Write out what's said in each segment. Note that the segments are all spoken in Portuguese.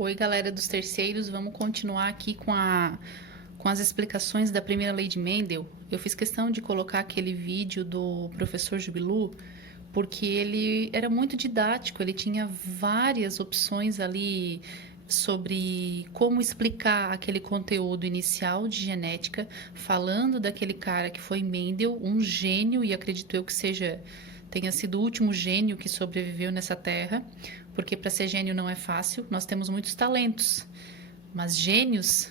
Oi, galera dos terceiros, vamos continuar aqui com as explicações da primeira lei de Mendel. Eu fiz questão de colocar aquele vídeo do professor Jubilu, porque ele era muito didático, ele tinha várias opções ali sobre como explicar aquele conteúdo inicial de genética, falando daquele cara que foi Mendel, um gênio, e acredito eu que tenha sido o último gênio que sobreviveu nessa terra, porque para ser gênio não é fácil, nós temos muitos talentos, mas gênios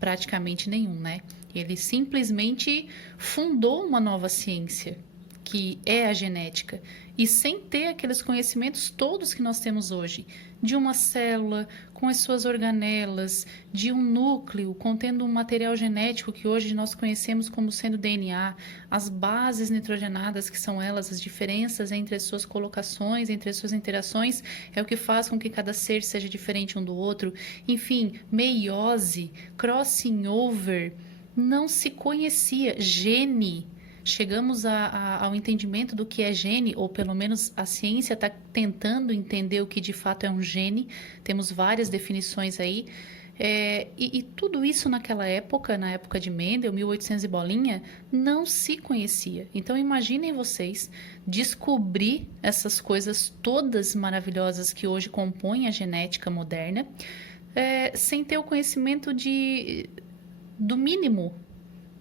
praticamente nenhum, né? Ele simplesmente fundou uma nova ciência, que é a genética, e sem ter aqueles conhecimentos todos que nós temos hoje, de uma célula com as suas organelas, de um núcleo contendo um material genético que hoje nós conhecemos como sendo DNA, as bases nitrogenadas, que são elas as diferenças entre as suas colocações, entre as suas interações, é o que faz com que cada ser seja diferente um do outro. Enfim, meiose, crossing over, não se conhecia. Gene, chegamos ao entendimento do que é gene, ou pelo menos a ciência está tentando entender o que de fato é um gene. Temos várias definições aí. E tudo isso naquela época, na época de Mendel, 1800 e bolinha, não se conhecia. Então imaginem vocês descobrir essas coisas todas maravilhosas que hoje compõem a genética moderna, sem ter o conhecimento do mínimo,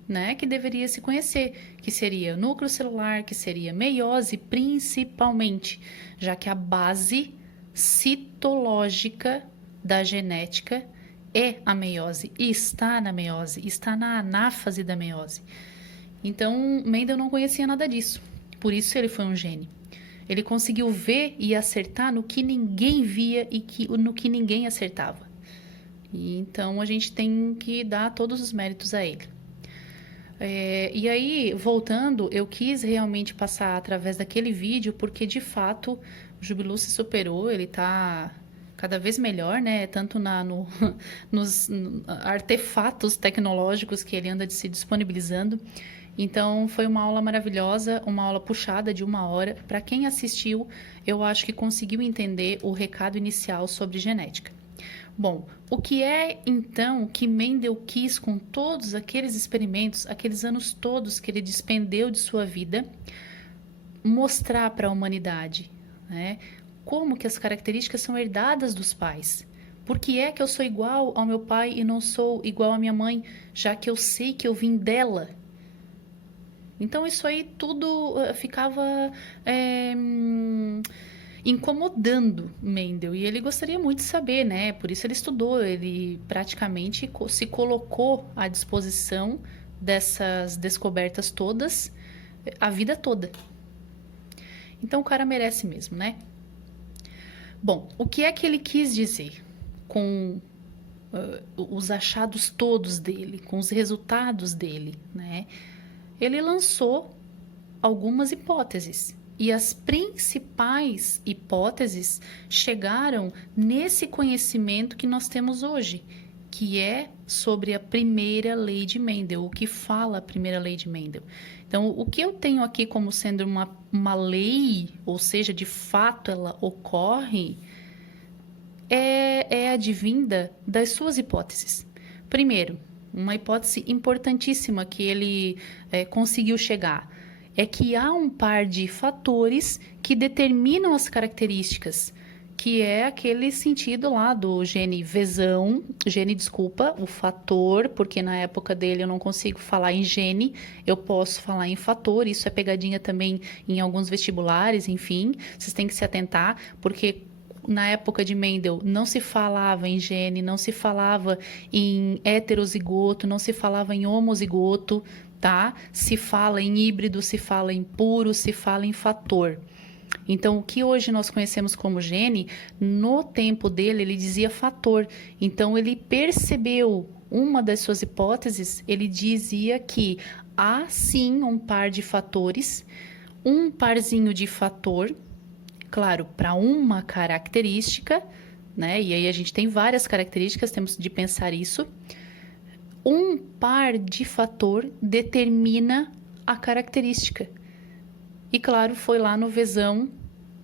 né, que deveria se conhecer, que seria núcleo celular, que seria meiose, principalmente, já que a base citológica da genética é a meiose, e está na meiose, está na anáfase da meiose. Então, Mendel não conhecia nada disso, por isso ele foi um gênio. Ele conseguiu ver e acertar no que ninguém via e no que ninguém acertava. E então, a gente tem que dar todos os méritos a ele. E aí, voltando, eu quis realmente passar através daquele vídeo, porque de fato o Jubilu se superou, ele está cada vez melhor, né? Tanto nos artefatos tecnológicos que ele anda se disponibilizando. Então, foi uma aula maravilhosa, uma aula puxada de 1 hora. Para quem assistiu, eu acho que conseguiu entender o recado inicial sobre genética. Bom, o que é então que Mendel quis com todos aqueles experimentos, aqueles anos todos que ele despendeu de sua vida, mostrar para a humanidade, né? Como que as características são herdadas dos pais? Por que é que eu sou igual ao meu pai e não sou igual à minha mãe, já que eu sei que eu vim dela? Então isso aí tudo ficava incomodando Mendel, e ele gostaria muito de saber, né? Por isso ele estudou, ele praticamente se colocou à disposição dessas descobertas todas a vida toda. Então o cara merece mesmo, né? Bom, o que é que ele quis dizer com os achados todos dele, com os resultados dele, né? Ele lançou algumas hipóteses. E as principais hipóteses chegaram nesse conhecimento que nós temos hoje, que é sobre a primeira lei de Mendel, o que fala a primeira lei de Mendel. Então, o que eu tenho aqui como sendo uma lei, ou seja, de fato ela ocorre, é advinda das suas hipóteses. Primeiro, uma hipótese importantíssima que ele conseguiu chegar é que há um par de fatores que determinam as características, que é aquele sentido lá do o fator, porque na época dele eu não consigo falar em gene, eu posso falar em fator, isso é pegadinha também em alguns vestibulares, enfim, vocês têm que se atentar, porque na época de Mendel não se falava em gene, não se falava em heterozigoto, não se falava em homozigoto, tá? Se fala em híbrido, se fala em puro, se fala em fator. Então, o que hoje nós conhecemos como gene, no tempo dele, ele dizia fator. Então, ele percebeu uma das suas hipóteses, ele dizia que há sim um par de fatores, um parzinho de fator, claro, para uma característica, né? E aí a gente tem várias características, temos de pensar isso. Um par de fator determina a característica. E claro, foi lá no Vzão,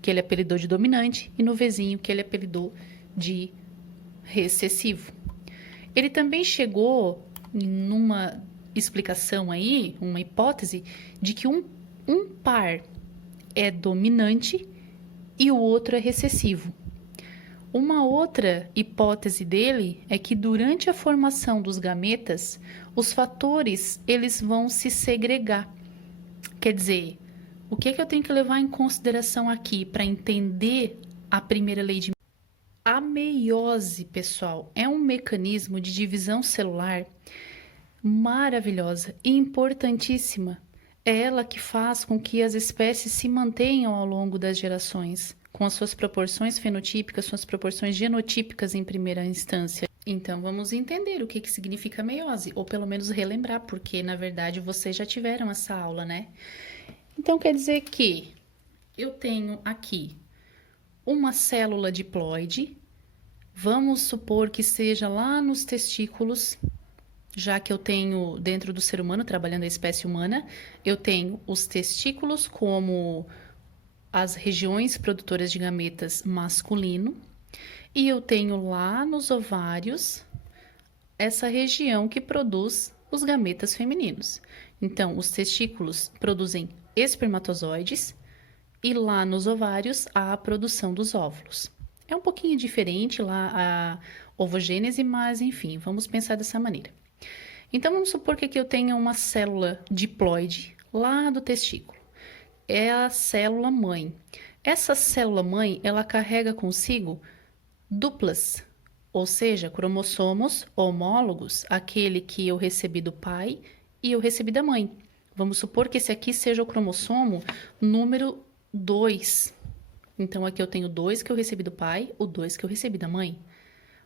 que ele apelidou de dominante, e no Vzinho, que ele apelidou de recessivo. Ele também chegou numa explicação aí, uma hipótese, de que um par é dominante e o outro é recessivo. Uma outra hipótese dele é que durante a formação dos gametas, os fatores eles vão se segregar. Quer dizer, o que é que eu tenho que levar em consideração aqui para entender a primeira lei de a meiose, pessoal, é um mecanismo de divisão celular maravilhosa e importantíssima. É ela que faz com que as espécies se mantenham ao longo das gerações, com as suas proporções fenotípicas, suas proporções genotípicas em primeira instância. Então, vamos entender o que significa meiose, ou pelo menos relembrar, porque, na verdade, vocês já tiveram essa aula, né? Então, quer dizer que eu tenho aqui uma célula diploide, vamos supor que seja lá nos testículos, já que eu tenho, dentro do ser humano, trabalhando a espécie humana, eu tenho os testículos como as regiões produtoras de gametas masculino, e eu tenho lá nos ovários essa região que produz os gametas femininos. Então, os testículos produzem espermatozoides e lá nos ovários há a produção dos óvulos. É um pouquinho diferente lá a ovogênese, mas enfim, vamos pensar dessa maneira. Então, vamos supor que aqui eu tenha uma célula diploide lá do testículo. É a célula mãe. Essa célula mãe, ela carrega consigo duplas, ou seja, cromossomos homólogos, aquele que eu recebi do pai e eu recebi da mãe. Vamos supor que esse aqui seja o cromossomo número 2. Então, aqui eu tenho 2 que eu recebi do pai, o 2 que eu recebi da mãe.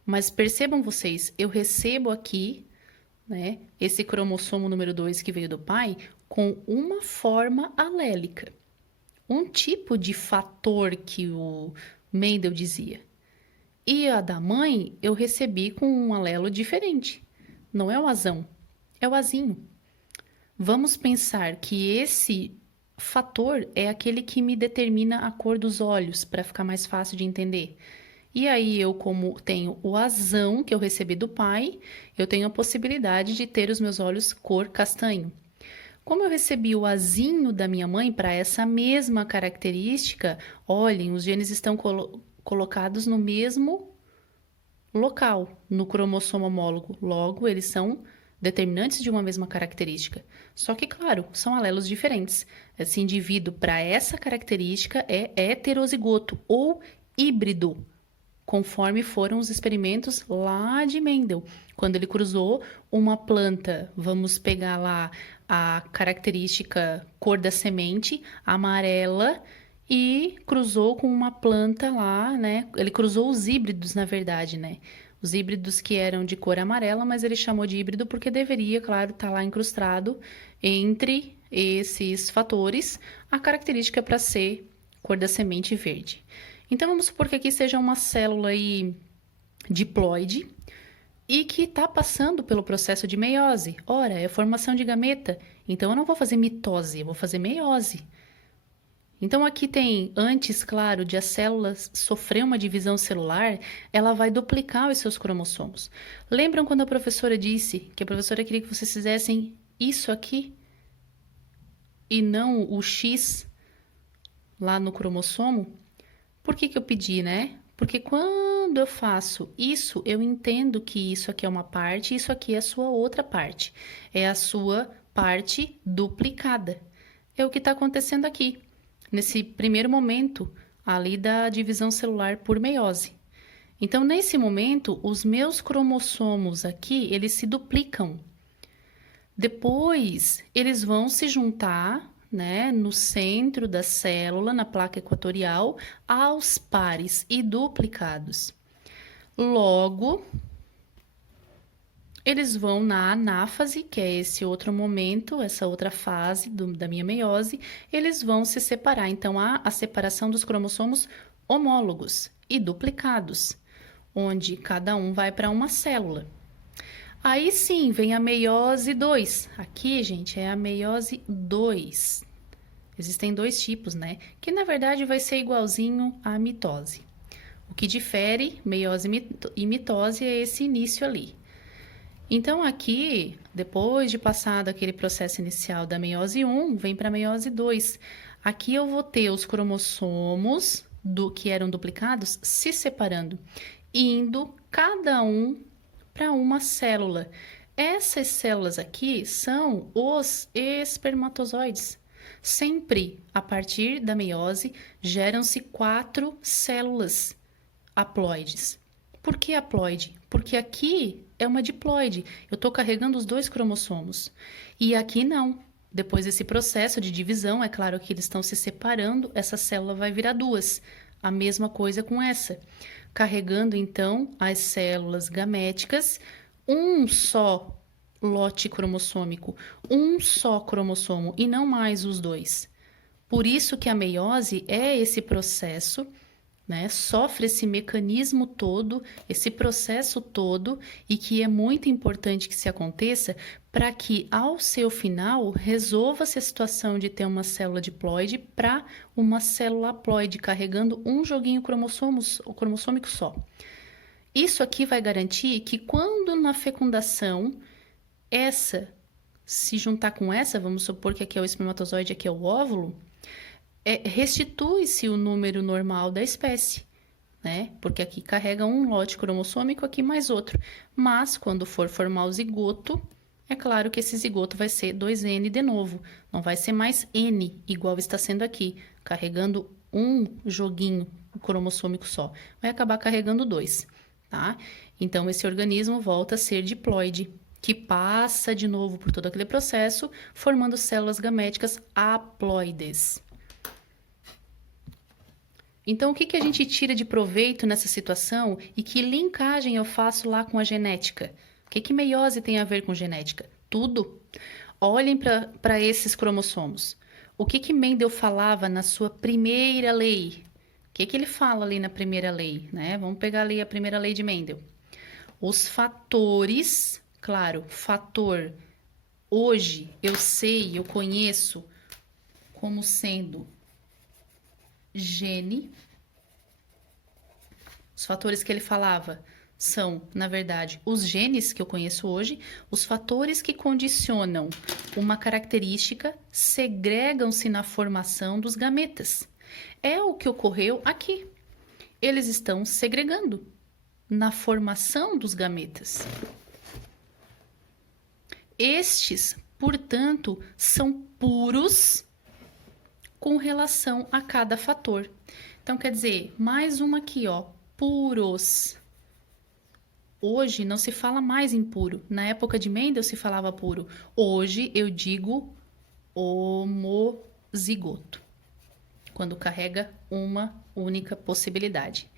Mas percebam vocês, eu recebo aqui, né, esse cromossomo número 2 que veio do pai com uma forma alélica. Um tipo de fator que o Mendel dizia. E a da mãe eu recebi com um alelo diferente. Não é o azão, é o azinho. Vamos pensar que esse fator é aquele que me determina a cor dos olhos, para ficar mais fácil de entender. E aí eu, como tenho o azão que eu recebi do pai, eu tenho a possibilidade de ter os meus olhos cor castanho. Como eu recebi o azinho da minha mãe para essa mesma característica, olhem, os genes estão colocados no mesmo local, no cromossomo homólogo. Logo, eles são determinantes de uma mesma característica. Só que, claro, são alelos diferentes. Esse indivíduo, para essa característica, é heterozigoto ou híbrido, conforme foram os experimentos lá de Mendel. Quando ele cruzou uma planta, vamos pegar lá a característica cor da semente, amarela, e cruzou com uma planta lá, né? Ele cruzou os híbridos, na verdade, né? Os híbridos que eram de cor amarela, mas ele chamou de híbrido porque deveria, claro, estar lá incrustado entre esses fatores a característica para ser cor da semente verde. Então, vamos supor que aqui seja uma célula aí diploide e que está passando pelo processo de meiose. Ora, é formação de gameta. Então, eu não vou fazer mitose, eu vou fazer meiose. Então, aqui tem, antes, claro, de a célula sofrer uma divisão celular, ela vai duplicar os seus cromossomos. Lembram quando a professora disse que a professora queria que vocês fizessem isso aqui? E não o X lá no cromossomo? Por que eu pedi, né? Porque quando eu faço isso, eu entendo que isso aqui é uma parte e isso aqui é a sua outra parte. É a sua parte duplicada. É o que está acontecendo aqui, nesse primeiro momento ali da divisão celular por meiose. Então, nesse momento, os meus cromossomos aqui, eles se duplicam. Depois, eles vão se juntar, né, no centro da célula, na placa equatorial, aos pares e duplicados. Logo, eles vão na anáfase, que é esse outro momento, essa outra fase da minha meiose, eles vão se separar. Então, há a separação dos cromossomos homólogos e duplicados, onde cada um vai para uma célula. Aí sim, vem a meiose 2. Aqui, gente, é a meiose 2. Existem 2 tipos, né? Que, na verdade, vai ser igualzinho à mitose. O que difere meiose e mitose é esse início ali. Então, aqui, depois de passado aquele processo inicial da meiose 1, vem para a meiose 2. Aqui eu vou ter os cromossomos que eram duplicados se separando, indo cada um para uma célula. Essas células aqui são os espermatozoides. Sempre a partir da meiose geram-se 4 células haploides. Por que haploide? Porque aqui é uma diploide. Eu estou carregando os 2 cromossomos. E aqui não. Depois desse processo de divisão, é claro que eles estão se separando, essa célula vai virar 2. A mesma coisa com essa. Carregando, então, as células gaméticas, um só lote cromossômico, um só cromossomo e não mais os 2. Por isso que a meiose é esse processo, né? Sofre esse mecanismo todo, esse processo todo, e que é muito importante que se aconteça para que, ao seu final, resolva-se a situação de ter uma célula diploide para uma célula haploide, carregando um joguinho cromossômico só. Isso aqui vai garantir que quando na fecundação, essa se juntar com essa, vamos supor que aqui é o espermatozoide, aqui é o óvulo, restitui-se o número normal da espécie, né? Porque aqui carrega um lote cromossômico, aqui mais outro. Mas, quando for formar o zigoto, é claro que esse zigoto vai ser 2N de novo. Não vai ser mais N, igual está sendo aqui, carregando um joguinho cromossômico só. Vai acabar carregando 2, tá? Então, esse organismo volta a ser diploide, que passa de novo por todo aquele processo, formando células gaméticas haploides. Então, o que a gente tira de proveito nessa situação e que linkagem eu faço lá com a genética? O que meiose tem a ver com genética? Tudo. Olhem para esses cromossomos. O que Mendel falava na sua primeira lei? O que ele fala ali na primeira lei, né? Vamos pegar ali a primeira lei de Mendel. Os fatores, claro, fator, hoje eu sei, eu conheço como sendo gene. Os fatores que ele falava são, na verdade, os genes que eu conheço hoje. Os fatores que condicionam uma característica segregam-se na formação dos gametas. É o que ocorreu aqui. Eles estão segregando na formação dos gametas. Estes, portanto, são puros com relação a cada fator. Então, quer dizer, mais uma aqui, ó, puros. Hoje não se fala mais em puro. Na época de Mendel se falava puro. Hoje eu digo homozigoto, quando carrega uma única possibilidade.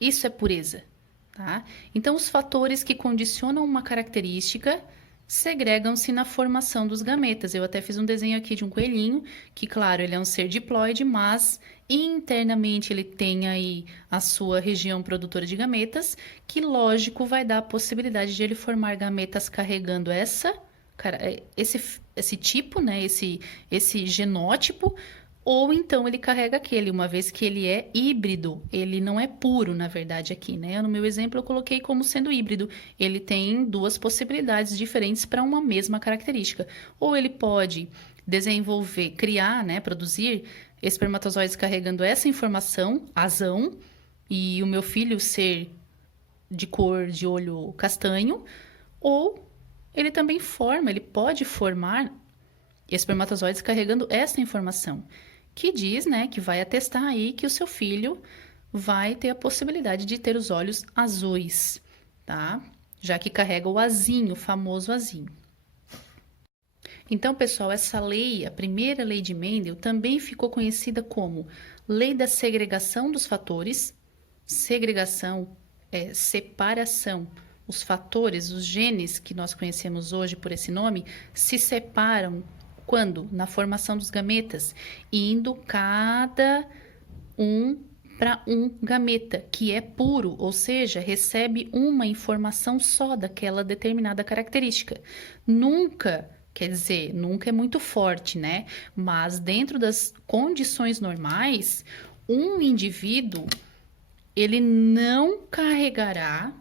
Isso é pureza, tá? Então, os fatores que condicionam uma característica segregam-se na formação dos gametas. Eu até fiz um desenho aqui de um coelhinho, que, claro, ele é um ser diploide, mas internamente ele tem aí a sua região produtora de gametas, que, lógico, vai dar a possibilidade de ele formar gametas carregando esse tipo, né, esse genótipo, ou então ele carrega aquele, uma vez que ele é híbrido, ele não é puro, na verdade, aqui, né? No meu exemplo, eu coloquei como sendo híbrido. Ele tem 2 possibilidades diferentes para uma mesma característica. Ou ele pode desenvolver, criar, né, produzir espermatozoides carregando essa informação, asão, e o meu filho ser de cor de olho castanho, ou ele também ele pode formar espermatozoides carregando essa informação, que diz, né, que vai atestar aí que o seu filho vai ter a possibilidade de ter os olhos azuis, tá? Já que carrega o azinho, o famoso azinho. Então, pessoal, essa lei, a primeira lei de Mendel, também ficou conhecida como lei da segregação dos fatores. Segregação é separação. Os fatores, os genes que nós conhecemos hoje por esse nome, se separam quando? Na formação dos gametas, indo cada um para um gameta, que é puro, ou seja, recebe uma informação só daquela determinada característica. Nunca, quer dizer, nunca é muito forte, né? Mas dentro das condições normais, um indivíduo, ele não carregará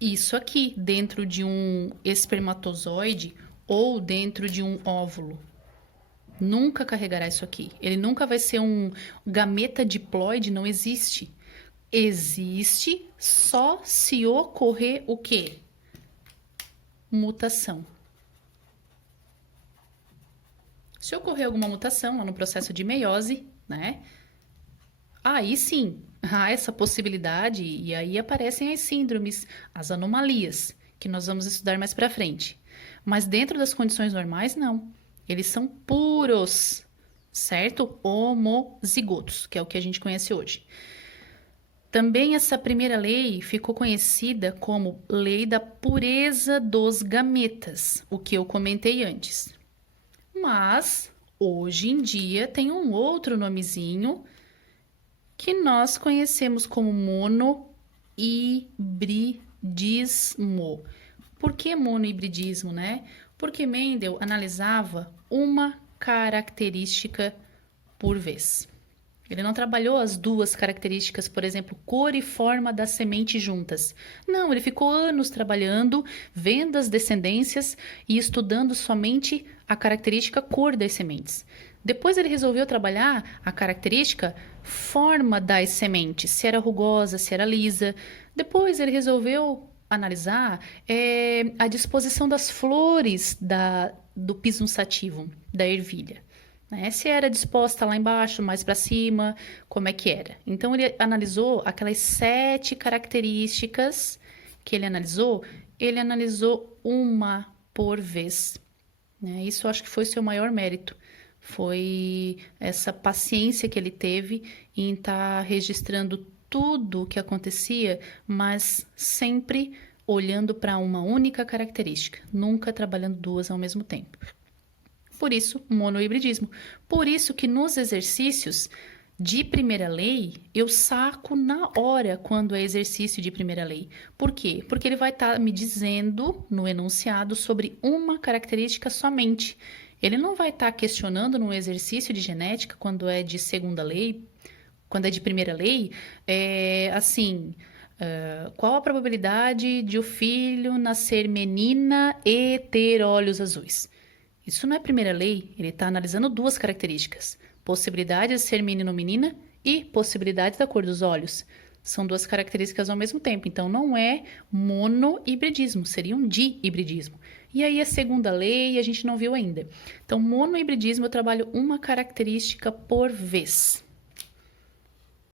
isso aqui dentro de um espermatozoide ou dentro de um óvulo. Nunca carregará isso aqui. Ele nunca vai ser um gameta diploide, não existe. Existe só se ocorrer o quê? Mutação. Se ocorrer alguma mutação lá no processo de meiose, né? Aí sim, há essa possibilidade e aí aparecem as síndromes, as anomalias, que nós vamos estudar mais para frente. Mas dentro das condições normais, não. Eles são puros, certo? Homozigotos, que é o que a gente conhece hoje. Também essa primeira lei ficou conhecida como Lei da Pureza dos Gametas, o que eu comentei antes. Mas, hoje em dia, tem um outro nomezinho que nós conhecemos como monohibridismo. Por que monohibridismo, né? Porque Mendel analisava uma característica por vez. Ele não trabalhou as duas características, por exemplo, cor e forma da semente juntas. Não, ele ficou anos trabalhando, vendo as descendências e estudando somente a característica cor das sementes. Depois ele resolveu trabalhar a característica forma das sementes, se era rugosa, se era lisa. Depois ele resolveu analisar a disposição das flores do Pisum sativum, da ervilha. Né? Se era disposta lá embaixo, mais para cima, como é que era. Então, ele analisou aquelas 7 características que ele analisou uma por vez. Né? Isso eu acho que foi seu maior mérito. Foi essa paciência que ele teve em estar registrando tudo o que acontecia, mas sempre olhando para uma única característica, nunca trabalhando duas ao mesmo tempo. Por isso, monohibridismo. Por isso que nos exercícios de primeira lei, eu saco na hora quando é exercício de primeira lei. Por quê? Porque ele vai estar me dizendo no enunciado sobre uma característica somente. Ele não vai estar questionando no exercício de genética, quando é de segunda lei, quando é de primeira lei, qual a probabilidade de o filho nascer menina e ter olhos azuis? Isso não é primeira lei, ele está analisando duas características. Possibilidade de ser menino ou menina e possibilidade da cor dos olhos. São duas características ao mesmo tempo, então não é monohibridismo, seria um dihibridismo. E aí a segunda lei a gente não viu ainda. Então, monohibridismo eu trabalho uma característica por vez.